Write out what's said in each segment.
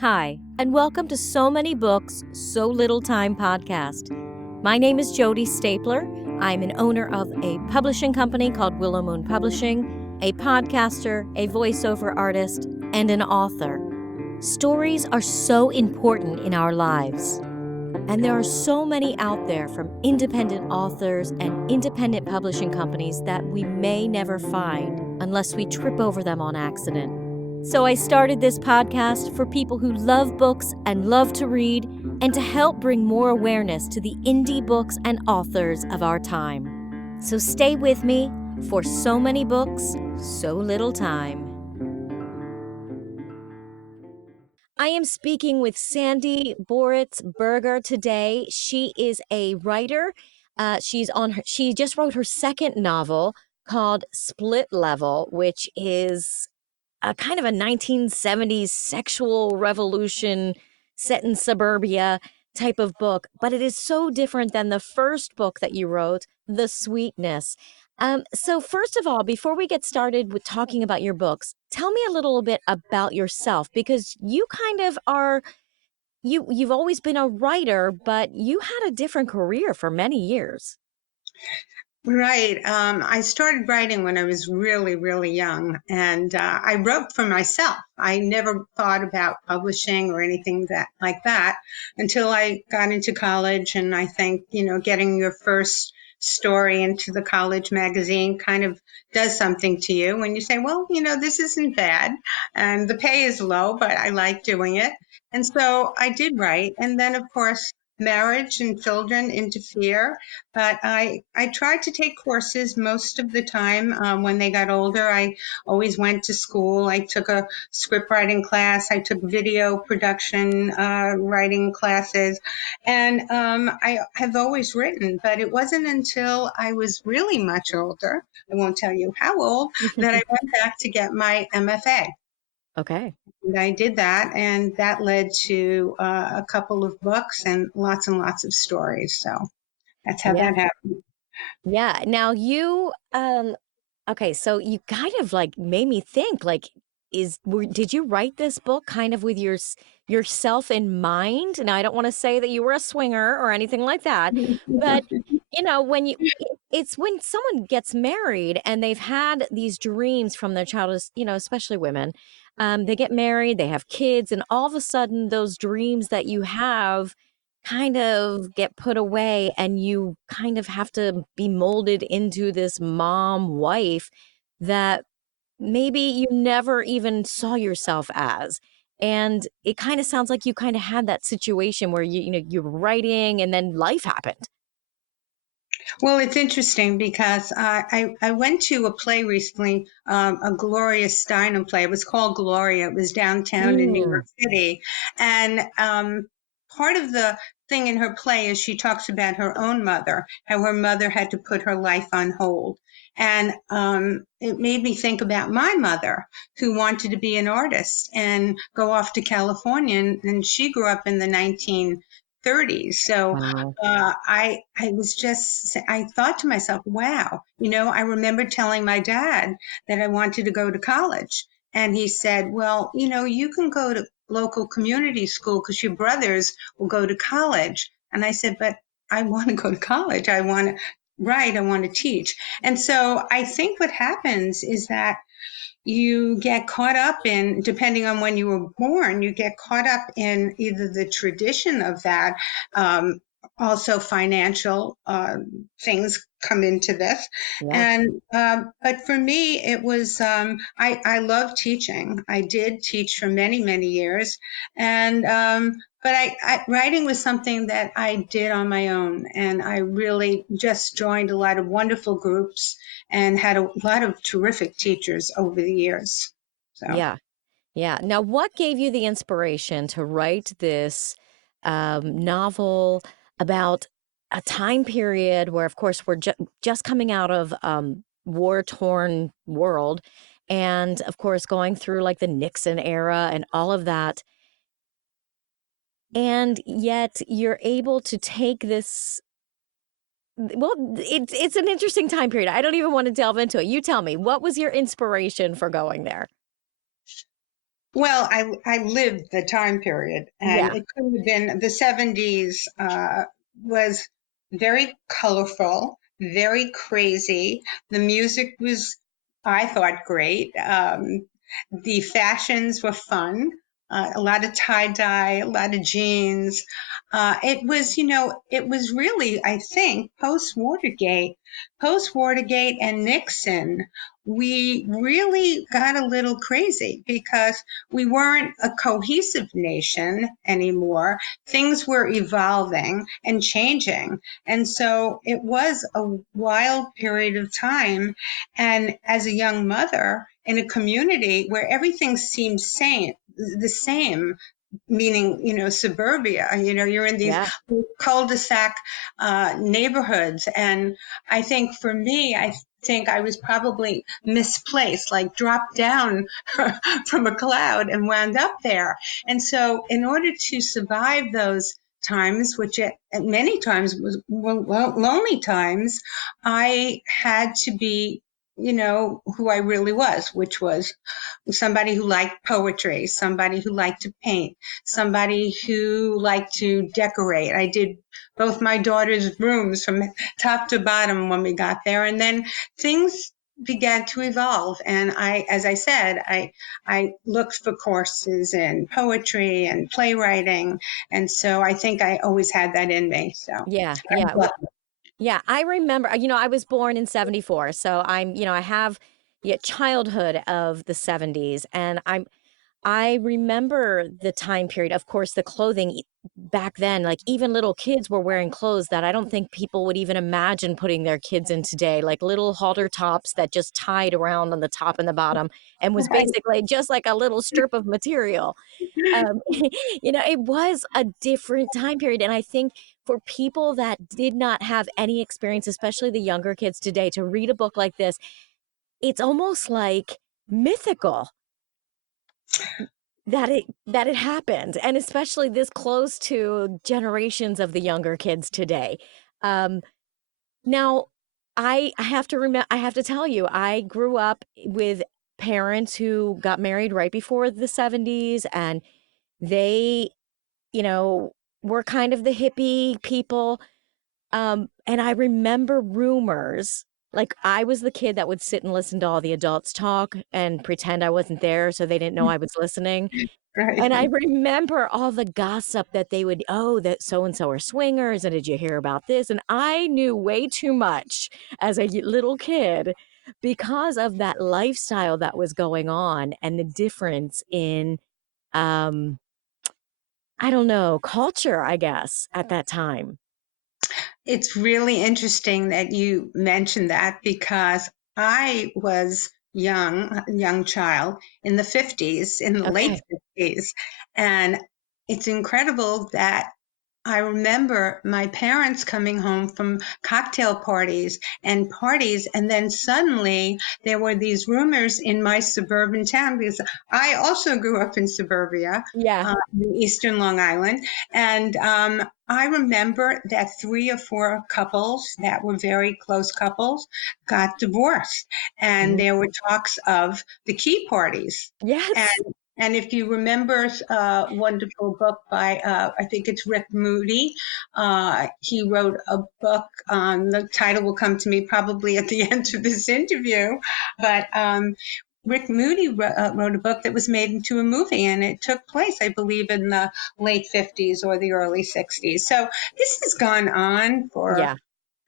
Hi, and welcome to So Many Books, So Little Time podcast. My name is Jody Stapler. I'm an owner of a publishing company called Willow Moon Publishing, a podcaster, a voiceover artist, and an author. Stories are so important in our lives, and there are so many out there from independent authors and independent publishing companies that we may never find unless we trip over them on accident. So I started this podcast for people who love books and love to read, and to help bring more awareness to the indie books and authors of our time. So stay with me for So Many Books, So Little Time. I am speaking with Sande Boritz Berger today. She is a writer. She just wrote her second novel called Split Level, which is a kind of a 1970s sexual revolution set in suburbia type of book, but it is so different than the first book that you wrote, The Sweetness. So first of all, before we get started with talking about your books, tell me a little bit about yourself, because you kind of are you've always been a writer, but you had a different career for many years. Right. I started writing when I was really, really young, and I wrote for myself. I never thought about publishing or anything like that until I got into college. And I think, getting your first story into the college magazine kind of does something to you when you say, well, this isn't bad, and the pay is low, but I like doing it. And so I did write. And then, of course, marriage and children interfere, but I tried to take courses most of the time. When they got older, I always went to school. I took a script writing class. I took video production writing classes. And I have always written, but it wasn't until I was really much older, I won't tell you how old, that I went back to get my MFA. Okay. And I did that, and that led to a couple of books and lots of stories. So that's how Yeah. that happened. Yeah. Now okay, so you kind of like made me think, like, did you write this book kind of with yourself in mind? Now, I don't want to say that you were a swinger or anything like that, but it's when someone gets married and they've had these dreams from their childhood, especially women. They get married, they have kids, and all of a sudden those dreams that you have kind of get put away, and you kind of have to be molded into this mom wife that maybe you never even saw yourself as. And it kind of sounds like you kind of had that situation where you were writing and then life happened. Well, it's interesting because I went to a play recently, a Gloria Steinem play. It was called Gloria. It was downtown in New York Mm. City. And part of the thing in her play is she talks about her own mother, how her mother had to put her life on hold. And it made me think about my mother, who wanted to be an artist and go off to California. And she grew up in the 1930s. So Wow. I thought to myself, wow, I remember telling my dad that I wanted to go to college. And he said, well, you can go to local community school because your brothers will go to college. And I said, but I want to go to college. I want to write. I want to teach. And so I think what happens is that you get caught up in, depending on when you were born, you get caught up in either the tradition of that. Um, Also, financial things come into this, Yeah. and but for me, it was I love teaching. I did teach for many years, and but writing was something that I did on my own, and I really just joined a lot of wonderful groups and had a lot of terrific teachers over the years. So, Yeah. Yeah. Now, what gave you the inspiration to write this novel about a time period where, of course, we're just coming out of war-torn world, and of course, going through like the Nixon era and all of that, and yet you're able to take this. Well, it's an interesting time period. I don't even want to delve into it. You tell me, what was your inspiration for going there? Well, I lived the time period, and Yeah. it could have been the 70s was very colorful, very crazy. The music was, I thought, great. The fashions were fun. A lot of tie dye, a lot of jeans. It was, it was really, I think, post Watergate and Nixon, we really got a little crazy because we weren't a cohesive nation anymore. Things were evolving and changing. And so it was a wild period of time. And as a young mother in a community where everything seemed the same, meaning, suburbia, you're in these Yeah. cul-de-sac neighborhoods. And I think for me, I think I was probably misplaced, like dropped down from a cloud and wound up there. And so, in order to survive those times, which at many times were lonely times, I had to be, who I really was, which was somebody who liked poetry, somebody who liked to paint, somebody who liked to decorate. I did both my daughter's rooms from top to bottom when we got there. And then things began to evolve. And as I said, I looked for courses in poetry and playwriting. And so I think I always had that in me. So Yeah. Yeah. Well, yeah, I remember, I was born in 74. So I have childhood of the 70s, and I remember the time period. Of course, the clothing back then, like even little kids were wearing clothes that I don't think people would even imagine putting their kids in today, like little halter tops that just tied around on the top and the bottom and was Right. basically just like a little strip of material. Um, it was a different time period. And I think for people that did not have any experience, especially the younger kids today, to read a book like this, it's almost like mythical that it happened, and especially this close to generations of the younger kids today. Um, Now, I have to tell you, I grew up with parents who got married right before the 70s, and they, you know, were kind of the hippie people. And I remember rumors, like I was the kid that would sit and listen to all the adults talk and pretend I wasn't there so they didn't know I was listening. Right. And I remember all the gossip that they would, "Oh, that so and so are swingers, and did you hear about this?" And I knew way too much as a little kid because of that lifestyle that was going on and the difference in, um, I don't know, culture, I guess, at that time. It's really interesting that you mentioned that because I was a young child in the 50s, in the late Okay. 50s. And it's incredible that I remember my parents coming home from cocktail parties, and then suddenly there were these rumors in my suburban town because I also grew up in suburbia, Yeah. in eastern Long Island, and I remember that three or four couples that were very close couples got divorced, and Mhm. there were talks of the key parties, and Yes. and if you remember a wonderful book by, I think it's Rick Moody, he wrote a book. The title will come to me probably at the end of this interview, but Rick Moody wrote a book that was made into a movie, and it took place, I believe, in the late 50s or the early 60s. So this has gone on for Yeah.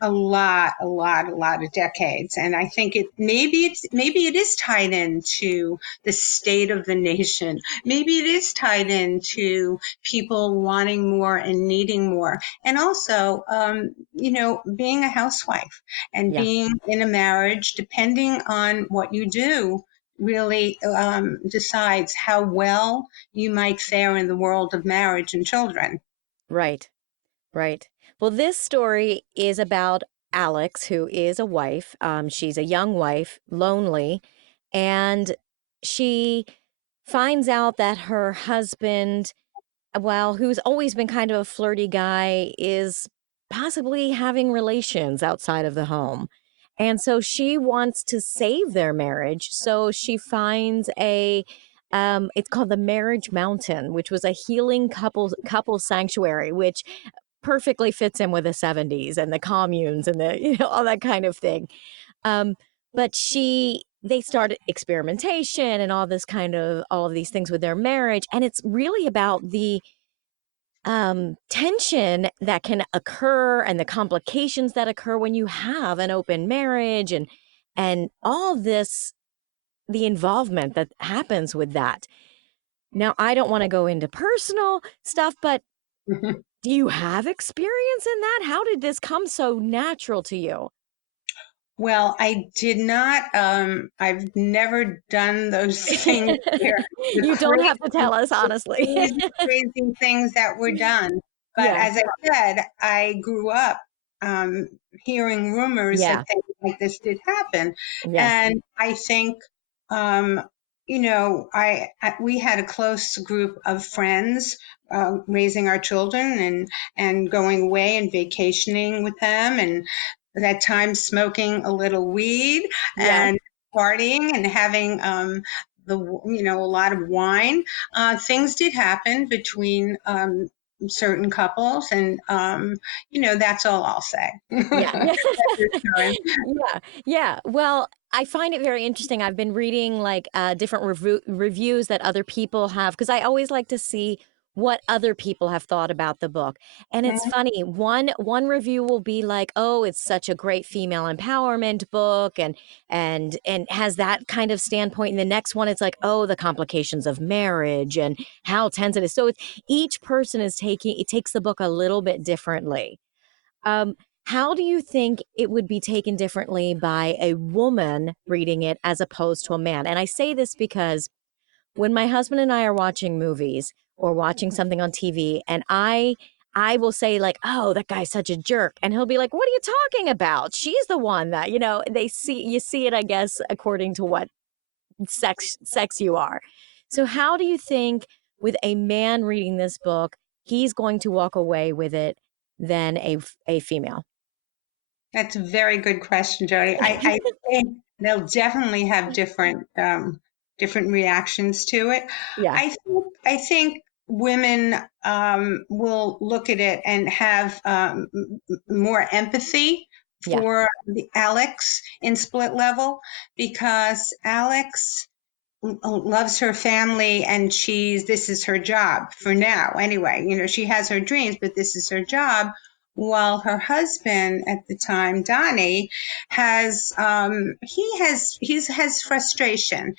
a lot of decades. And I think maybe it is tied into the state of the nation. Maybe it is tied into people wanting more and needing more. And also, being a housewife and Yeah. being in a marriage, depending on what you do, really decides how well you might fare in the world of marriage and children. Right. Right. Well, this story is about Alex, who is a wife. She's a young wife, lonely, and she finds out that her husband, well, who's always been kind of a flirty guy, is possibly having relations outside of the home. And so she wants to save their marriage. So she finds It's called the Marriage Mountain, which was a healing couple sanctuary, which perfectly fits in with the 70s and the communes and the all that kind of thing. Um, but they started experimentation and all of these things with their marriage, and it's really about the tension that can occur and the complications that occur when you have an open marriage and all this the involvement that happens with that. Now, I don't want to go into personal stuff, but do you have experience in that? How did this come so natural to you? Well, I did not. I've never done those things where the You don't have to tell us, honestly. crazy things that were done. But Yeah, as I said, I grew up um, hearing rumors that yeah, things like this did happen, yes, and I think, um, we had a close group of friends raising our children and going away and vacationing with them, and at times smoking a little weed yeah, and partying and having a lot of wine. Things did happen between certain couples, and that's all I'll say yeah, yeah. at this time. Yeah, yeah. Well, I find it very interesting. I've been reading like different reviews that other people have because I always like to see what other people have thought about the book. And it's funny. One review will be like, "Oh, it's such a great female empowerment book," and has that kind of standpoint. And the next one, it's like, "Oh, the complications of marriage and how tense it is." So each person is taking it takes the book a little bit differently. Um, how do you think it would be taken differently by a woman reading it as opposed to a man? And I say this because when my husband and I are watching movies or watching something on TV and I will say like, "Oh, that guy's such a jerk." And he'll be like, "What are you talking about? She's the one that, you see it I guess according to what sex you are." So how do you think with a man reading this book, he's going to walk away with it than a female? That's a very good question, Jody. I think they'll definitely have different reactions to it. Yeah, I think women will look at it and have more empathy yeah, for the Alex in Split Level, because Alex loves her family, and this is her job for now anyway. She has her dreams, but this is her job, while her husband at the time, Donnie, has frustration.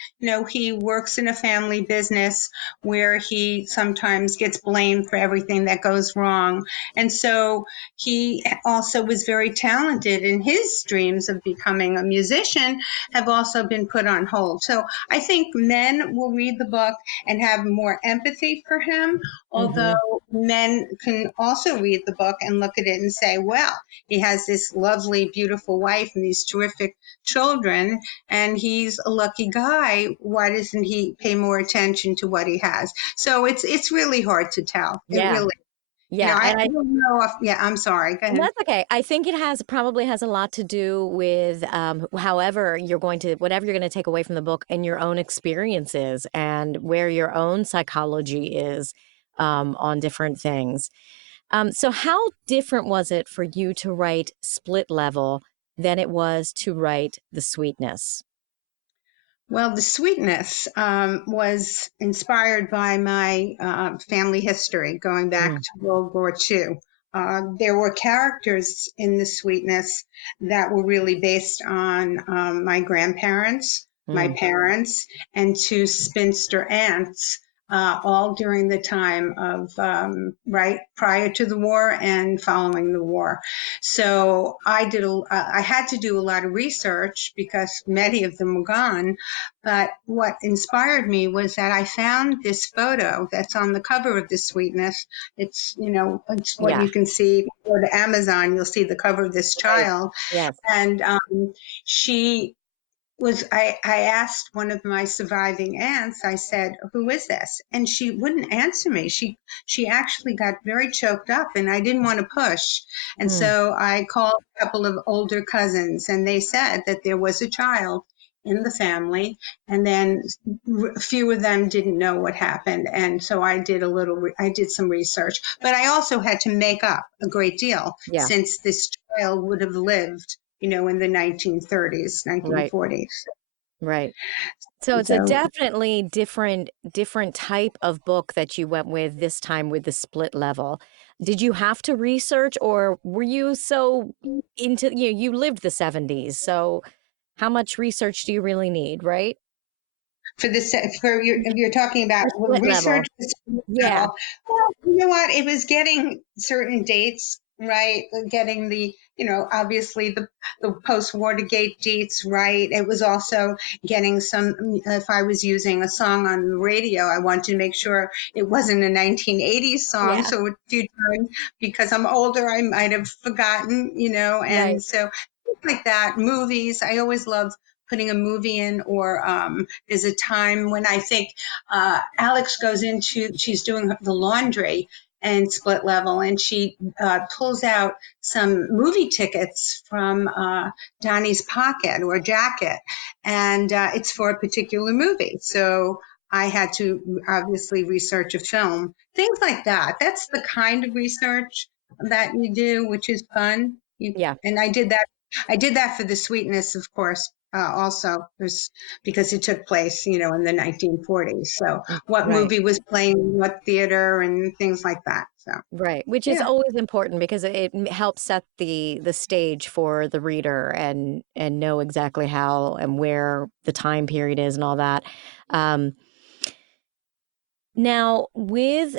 He works in a family business where he sometimes gets blamed for everything that goes wrong, and so he also was very talented, and his dreams of becoming a musician have also been put on hold. So I think men will read the book and have more empathy for him, although mhm, men can also read the book and look at it and say, well, he has this lovely, beautiful wife and these terrific children, and he's a lucky guy. Why doesn't he pay more attention to what he has? So it's really hard to tell. It yeah, really, yeah, I and I don't know if, yeah, I'm sorry. Go ahead. that's okay. I think it probably has a lot to do with, whatever you're gonna take away from the book and your own experiences and where your own psychology is, on different things. So how different was it for you to write Split Level than it was to write The Sweetness? Well, the sweetness was inspired by my family history going back Mm, to World War II. There were characters in the sweetness that were really based on my grandparents, my mm, parents, and two spinster aunts, all during the time of right prior to the war and following the war. So I had to do a lot of research because many of them were gone, but what inspired me was that I found this photo that's on the cover of this sweetness. It's what yeah, you can see. Go to Amazon, you'll see the cover of this right. child. Yes. And she I asked one of my surviving aunts, I said, who is this? And she wouldn't answer me. She actually got very choked up, and I didn't want to push. And Mm, so I called a couple of older cousins, and they said that there was a child in the family, and then a few of them didn't know what happened, and so I did some research, but I also had to make up a great deal Yeah, since this child would have lived, in the 1930s, right, 1940s. right. So it's a So definitely different type of book that you went with this time with the split level. Did you have to research or were you so into you lived the 70s, so how much research do you really need, right? for your, if you're talking about For split research level. was Yeah, well, you know what? It was getting certain dates right, getting the, obviously the post Watergate dates right. It was also getting some. If I was using a song on the radio, I wanted to make sure it wasn't a 1980s song. yeah, So a few times, because I'm older, I might have forgotten, right. and so things like that. Movies, I always love putting a movie in, or there's a time when I think Alex goes into, she's doing the laundry and split level, and she pulls out some movie tickets from Donnie's pocket or jacket, and it's for a particular movie. So I had to obviously research a film, things like that. That's the kind of research that you do, which is fun. Yeah, And I did that. I did that for the sweetness, of course, also because it took place, in the 1940s. So what right. movie was playing, what theater, and things like that. So Right, which is yeah, always important because helps set the stage for the reader and know exactly how and where the time period is and all that. Um, now, with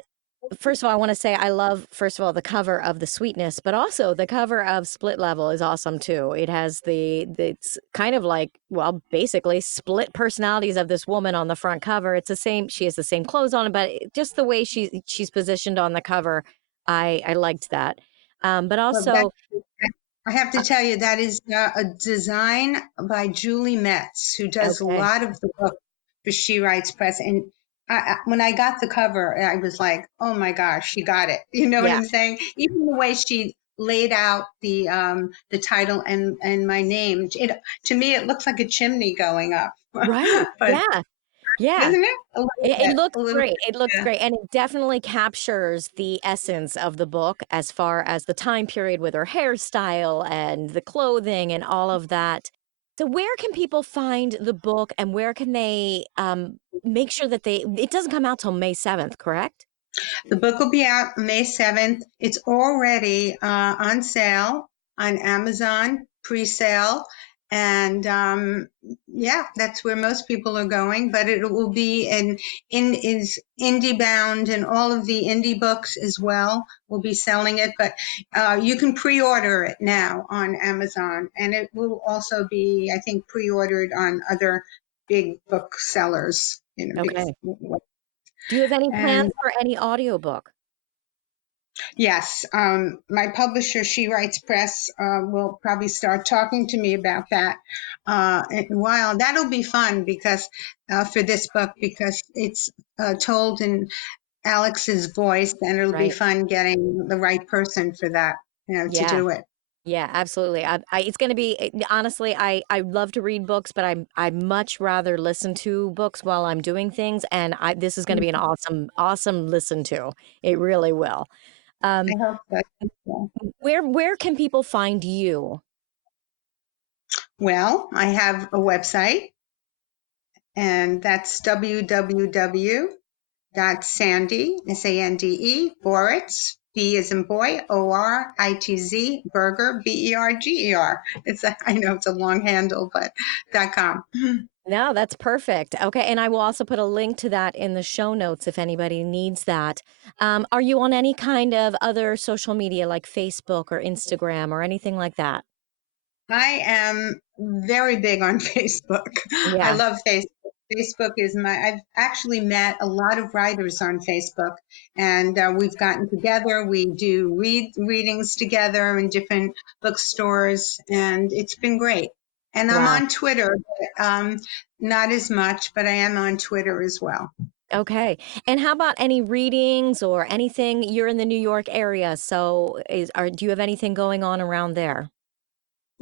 first of all, I want to say I love first of all the cover of the Sweetness, but also the cover of Split Level is awesome too. It has it's kind of like well, basically split personalities of this woman on the front cover. It's the same. She has the same clothes on, but just the way she's positioned on the cover, I liked that. But well, that also, I have to uh, tell you that is a design by Julie Metz, who does a okay, lot of the book for She Writes Press. And when I got the cover, I was like, "Oh my gosh, she got it!" You know what yeah, I'm saying? Even the way she laid out the title and my name, to me it looks like a chimney going up, right, but yeah, yeah. doesn't it? A little It bit, looks a little great, bit. it looks Yeah. great, and it definitely captures the essence of the book as far as the time period with her hairstyle and the clothing and all of that. So where can people find the book and where can they, make sure that it doesn't come out till May 7th, correct? The book will be out May 7th. It's already on sale on Amazon, pre-sale. And yeah, that's where most people are going. But it will be is indie bound, and all of the indie books as well will be selling it. But you can pre-order it now on Amazon, and it will also be, I think, pre-ordered on other big booksellers. Big, Okay. Do you have any plans and for any audiobook? yes, my publisher, She Writes Press, will probably start talking to me about that in a while. That'll be fun because for this book, because it's told in Alex's voice, and it'll be Right. fun getting the right person for that, to Yeah. do it. Yeah, absolutely. It's going to be honestly, I love to read books, but I much rather listen to books while I'm doing things, and this is going to be an awesome listen to. It really will. I Um, hope that. Yeah. where can people find you? Well, I have a website, and that's www. Sande, Sande, Boritz, B as in boy, Oritz, Berger, Berger. I know it's a long handle, but .com. No, that's perfect. Okay, and I will also put a link to that in the show notes if anybody needs that. Are you on any kind of other social media like Facebook or Instagram or anything like that? I am very big on Facebook. I Yeah, love Facebook. I've actually met a lot of writers on Facebook, and we've gotten together. We do readings together in different bookstores, and it's been great. And I'm wow. on Twitter, but, not as much, but I am on Twitter as well. Okay. And how about any readings or anything? You're in the New York area, so do you have anything going on around there?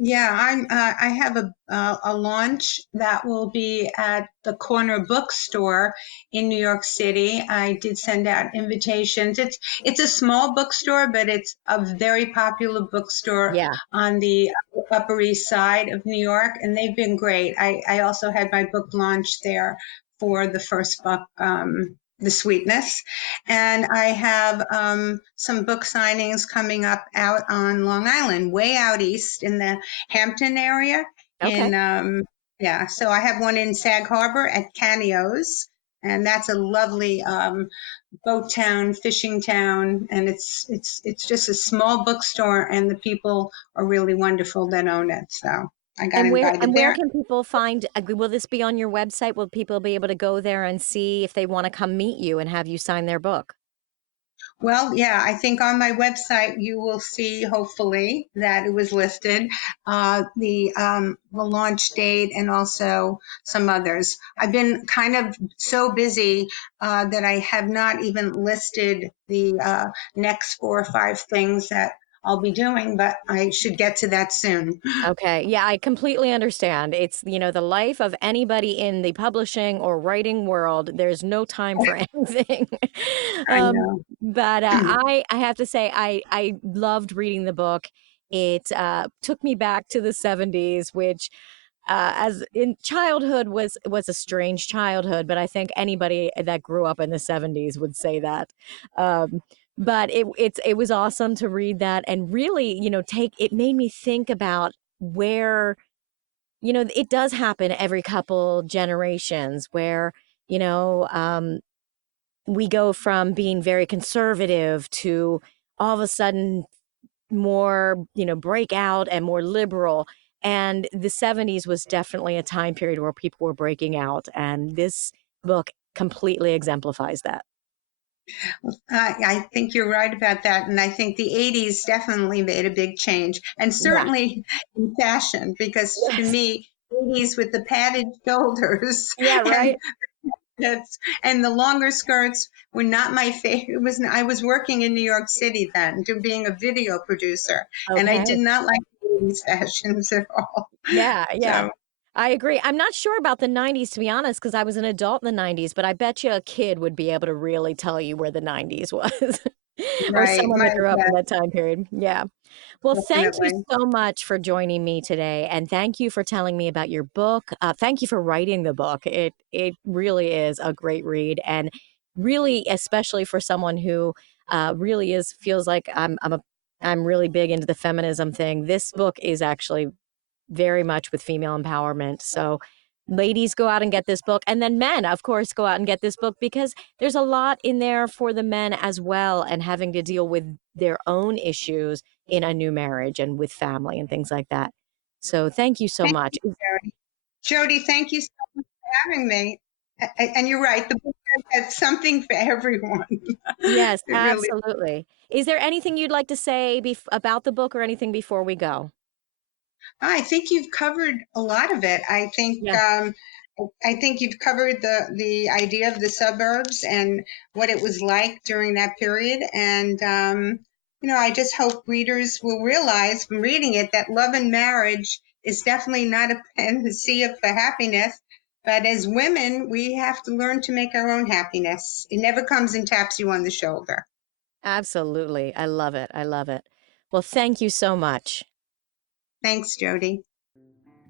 Yeah, I have a launch that will be at the corner bookstore in New York City. I did send out invitations. It's a small bookstore, but it's a very popular bookstore Yeah. on the Upper East Side of New York, and they've been great. I also had my book launch there for the first book, The Sweetness. And I have some book signings coming up out on Long Island, way out east in the Hampton area. Okay. In yeah, so I have one in Sag Harbor at Caneos, and that's a lovely boat town, fishing town, and it's just a small bookstore, and the people are really wonderful that own it. So I got And invited where there. can people find will this be on your website? Will people be able to go there and see if they wanna come meet you and have you sign their book? Well, yeah, I think on my website you will see, hopefully, that it was listed, the launch date and also some others. I've been kind of so busy that I have not even listed the next 4 or 5 things that I'll be doing, but I should get to that soon. Okay. Yeah, I completely understand. It's, the life of anybody in the publishing or writing world. There's no time for anything. I um, know. but I have to say, I loved reading the book. It took me back to the 70s, which as in childhood was a strange childhood, but I think anybody that grew up in the 70s would say that. Um, but it was awesome to read that and really, take it made me think about where, it does happen every couple generations where, you know, um, we go from being very conservative to all of a sudden more, break out and more liberal. And the 70s was definitely a time period where people were breaking out. And this book completely exemplifies that. I think you're right about that. And I think the 80s definitely made a big change, and Yeah. certainly in fashion, because to Yes. me, 80s with the padded shoulders Yeah, and right. that's, and the longer skirts were not my favorite. I was working in New York City then, to being a video producer, and I Okay. did not like the 80s fashions at all. Yeah, yeah. So, I agree. I'm not sure about the 90s, to be honest, because I was an adult in the 90s, but I bet you a kid would be able to really tell you where the 90s was or right, someone my that grew up yeah, in that time period. Yeah. Well, thank you definitely. so much for joining me today, and thank you for telling me about your book. Thank you for writing the book. It really is a great read, and really, especially for someone who really is feels like I'm really big into the feminism thing. This book is actually very much with female empowerment. So, ladies, go out and get this book. And then men, of course, go out and get this book because there's a lot in there for the men as well and having to deal with their own issues in a new marriage and with family and things like that. So, thank you so Thank much. you, Jody. Jody, thank you so much for having me. And you're right, the book has something for everyone. Yes, It really. absolutely. Is there anything you'd like to say about the book or anything before we go? I think you've covered a lot of it. Yeah. I think you've covered the idea of the suburbs and what it was like during that period. And I just hope readers will realize from reading it that love and marriage is definitely not a panacea for happiness. But as women, we have to learn to make our own happiness. It never comes and taps you on the shoulder. Absolutely. I love it. I love it. Well, thank you so much. Thanks, Jody.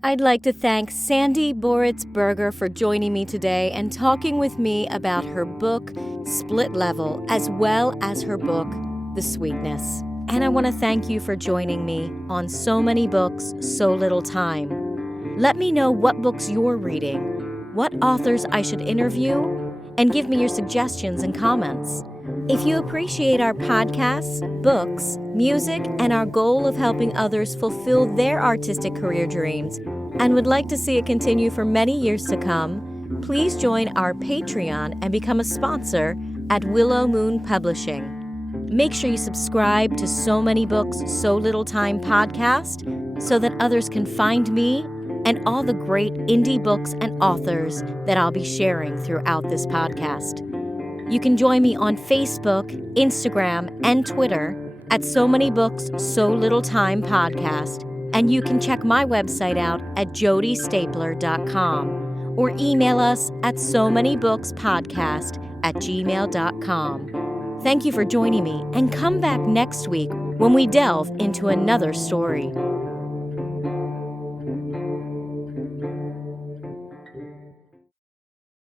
I'd like to thank Sande Boritz Berger for joining me today and talking with me about her book, Split Level, as well as her book, The Sweetness. And I want to thank you for joining me on So Many Books, So Little Time. Let me know what books you're reading, what authors I should interview, and give me your suggestions and comments. If you appreciate our podcasts, books, music, and our goal of helping others fulfill their artistic career dreams, and would like to see it continue for many years to come, please join our Patreon and become a sponsor at Willow Moon Publishing. Make sure you subscribe to So Many Books, So Little Time podcast so that others can find me and all the great indie books and authors that I'll be sharing throughout this podcast. You can join me on Facebook, Instagram, and Twitter at So Many Books, So Little Time podcast, And you can check my website out at jodystapler.com or email us at somanybookspodcast@gmail.com. Thank you for joining me, and come back next week when we delve into another story.